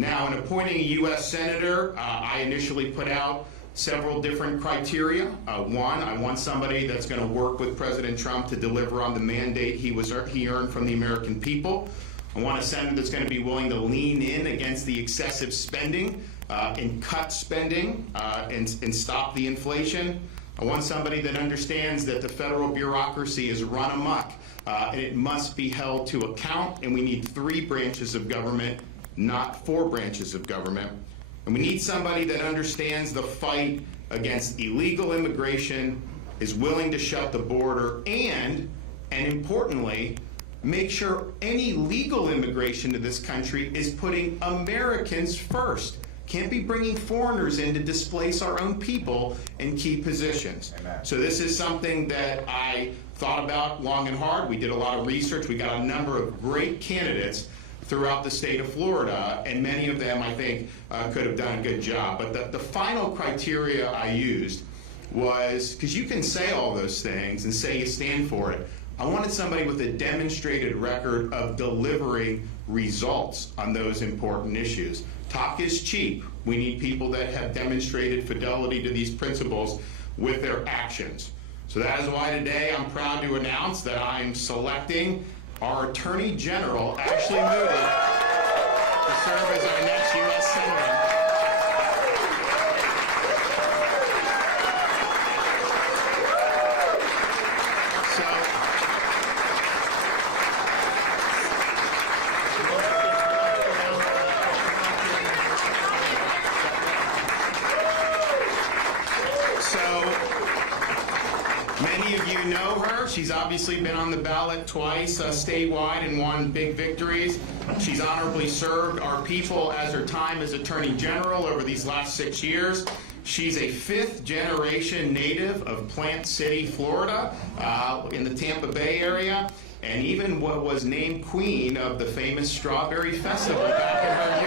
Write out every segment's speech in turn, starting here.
Now, in appointing a U.S. Senator, I initially put out several different criteria. One, I want somebody that's going to work with President Trump to deliver on the mandate he earned from the American people. I want a senator that's going to be willing to lean in against the excessive spending and cut spending and stop the inflation. I want somebody that understands that the federal bureaucracy is run amok and it must be held to account, and we need 3 branches of government, not 4 branches of government. And we need somebody that understands the fight against illegal immigration, is willing to shut the border, and importantly, make sure any legal immigration to this country is putting Americans first. Can't be bringing foreigners in to displace our own people in key positions. Amen. So this is something that I thought about long and hard. We did a lot of research. We got a number of great candidates throughout the state of Florida, and many of them, I think, could have done a good job. But the final criteria I used was, because you can say all those things and say you stand for it, I wanted somebody with a demonstrated record of delivering results on those important issues. Talk is cheap. We need people that have demonstrated fidelity to these principles with their actions. So that is why today I'm proud to announce that I'm selecting our Attorney General, Ashley Moody, to serve as our next U.S. Senator. Many of you know her. She's obviously been on the ballot twice statewide and won big victories. She's honorably served our people as her time as Attorney General over these last 6 years. She's a 5th-generation native of Plant City, Florida, in the Tampa Bay area, and even what was named queen of the famous Strawberry Festival back in her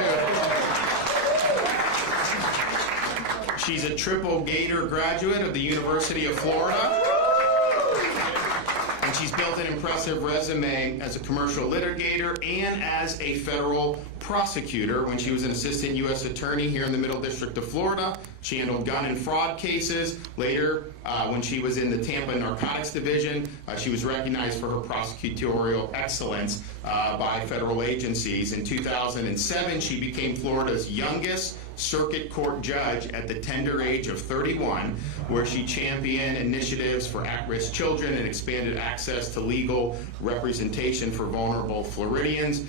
youth. She's a triple Gator graduate of the University of Florida. And she's built an impressive resume as a commercial litigator and as a federal prosecutor. When she was an assistant U.S. attorney here in the Middle District of Florida, she handled gun and fraud cases. Later, when she was in the Tampa Narcotics Division, she was recognized for her prosecutorial excellence by federal agencies. In 2007, she became Florida's youngest circuit court judge at the tender age of 31, where she championed initiatives for at-risk children and expanded access to legal representation for vulnerable Floridians.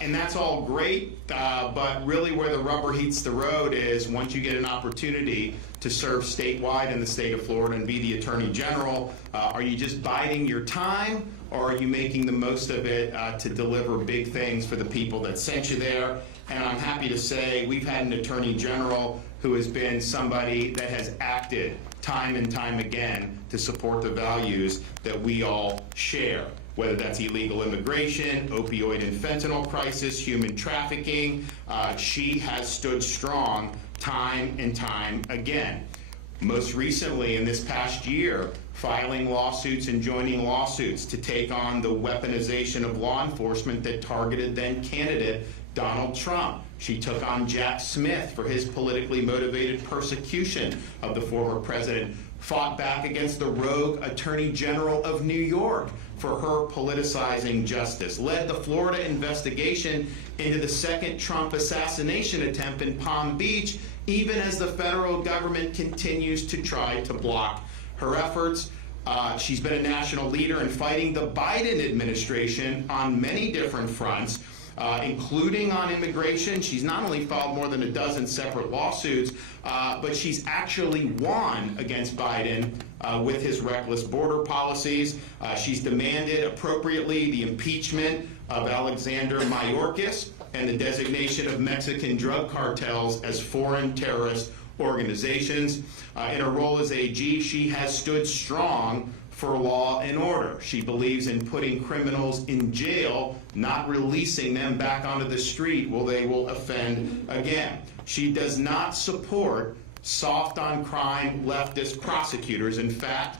And that's all great, but really where the rubber heats the road is once you get an opportunity to serve statewide in the state of Florida and be the Attorney General, are you just biding your time, or are you making the most of it to deliver big things for the people that sent you there? And I'm happy to say we've had an Attorney General who has been somebody that has acted time and time again to support the values that we all share, whether that's illegal immigration, opioid and fentanyl crisis, human trafficking. She has stood strong time and time again. Most recently, in this past year, filing lawsuits and joining lawsuits to take on the weaponization of law enforcement that targeted then candidate Donald Trump. She took on Jack Smith for his politically motivated persecution of the former president, fought back against the rogue Attorney General of New York for her politicizing justice, led the Florida investigation into the second Trump assassination attempt in Palm Beach, even as the federal government continues to try to block her efforts. She's been a national leader in fighting the Biden administration on many different fronts, including on immigration. She's not only filed more than a dozen separate lawsuits, but she's actually won against Biden with his reckless border policies. She's demanded appropriately the impeachment of Alexander Mayorkas and the designation of Mexican drug cartels as foreign terrorist organizations. In her role as AG, she has stood strong for law and order. She believes in putting criminals in jail, not releasing them back onto the street where they will offend again. She does not support soft on crime leftist prosecutors. In fact,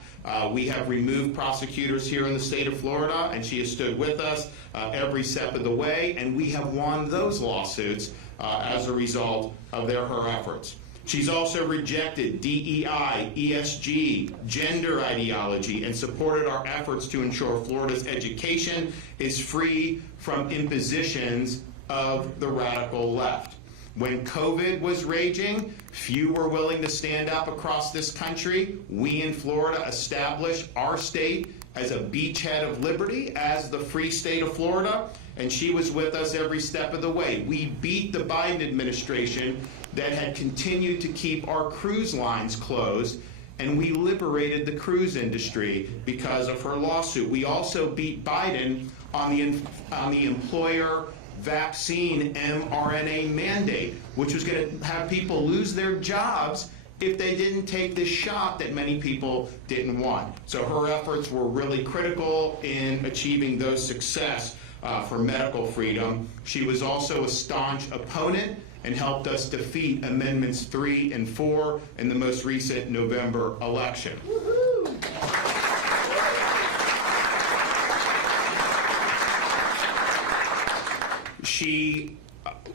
we have removed prosecutors here in the state of Florida, and she has stood with us every step of the way, and we have won those lawsuits as a result of her efforts. She's also rejected DEI, ESG, gender ideology, and supported our efforts to ensure Florida's education is free from impositions of the radical left. When COVID was raging, few were willing to stand up across this country. We in Florida established our state as a beachhead of liberty, as the free state of Florida, and she was with us every step of the way. We beat the Biden administration that had continued to keep our cruise lines closed, and we liberated the cruise industry because of her lawsuit. We also beat Biden on the employer vaccine mRNA mandate, which was going to have people lose their jobs if they didn't take this shot that many people didn't want. So her efforts were really critical in achieving those success for medical freedom. She was also a staunch opponent and helped us defeat Amendments 3 and 4 in the most recent November election. She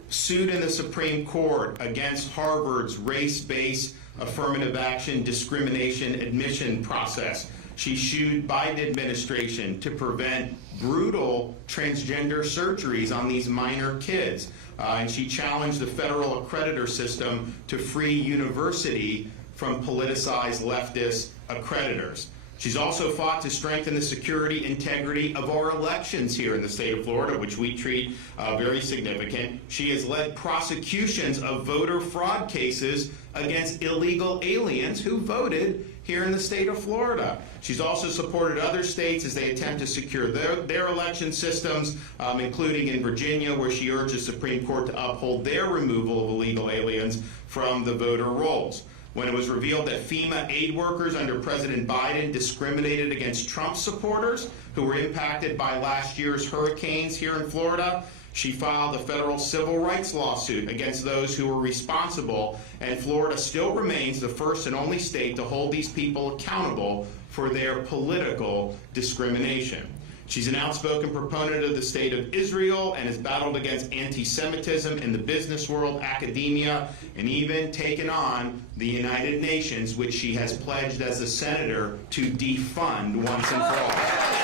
sued in the Supreme Court against Harvard's race-based affirmative action discrimination admission process. She sued Biden administration to prevent brutal transgender surgeries on these minor kids. And she challenged the federal accreditor system to free university from politicized leftist accreditors. She's also fought to strengthen the security integrity of our elections here in the state of Florida, which we treat very significant. She has led prosecutions of voter fraud cases against illegal aliens who voted here in the state of Florida. She's also supported other states as they attempt to secure their election systems, including in Virginia, where she urged the Supreme Court to uphold their removal of illegal aliens from the voter rolls. When it was revealed that FEMA aid workers under President Biden discriminated against Trump supporters who were impacted by last year's hurricanes here in Florida, she filed a federal civil rights lawsuit against those who were responsible, and Florida still remains the first and only state to hold these people accountable for their political discrimination. She's an outspoken proponent of the State of Israel and has battled against anti-Semitism in the business world, academia, and even taken on the United Nations, which she has pledged as a senator to defund once and for all.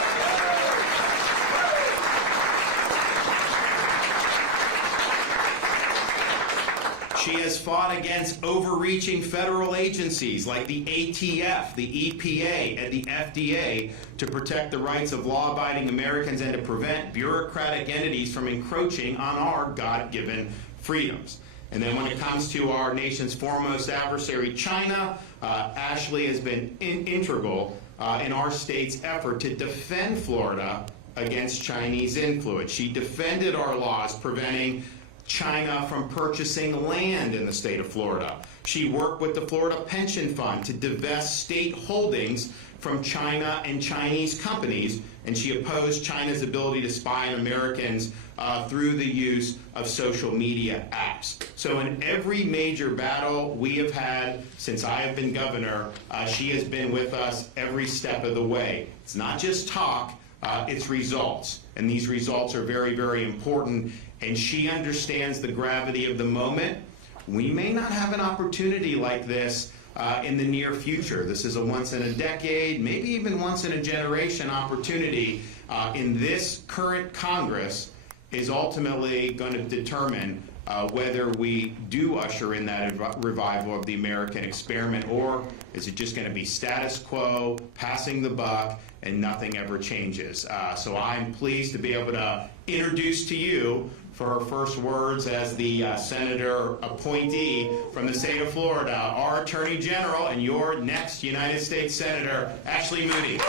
She has fought against overreaching federal agencies like the ATF, the EPA, and the FDA to protect the rights of law-abiding Americans and to prevent bureaucratic entities from encroaching on our God-given freedoms. And then when it comes to our nation's foremost adversary, China, Ashley has been integral in our state's effort to defend Florida against Chinese influence. She defended our laws preventing China from purchasing land in the state of Florida. She worked with the Florida Pension Fund to divest state holdings from China and Chinese companies, and she opposed China's ability to spy on Americans through the use of social media apps. So in every major battle we have had since I have been governor, she has been with us every step of the way. It's not just talk, it's results. And these results are very, very important. And she understands the gravity of the moment. We may not have an opportunity like this in the near future. This is a once in a decade, maybe even once in a generation opportunity. In this current Congress is ultimately going to determine whether we do usher in that revival of the American experiment, or is it just going to be status quo, passing the buck, and nothing ever changes. So I'm pleased to be able to introduce to you for her first words as the senator appointee from the state of Florida, our Attorney General and your next United States Senator, Ashley Moody.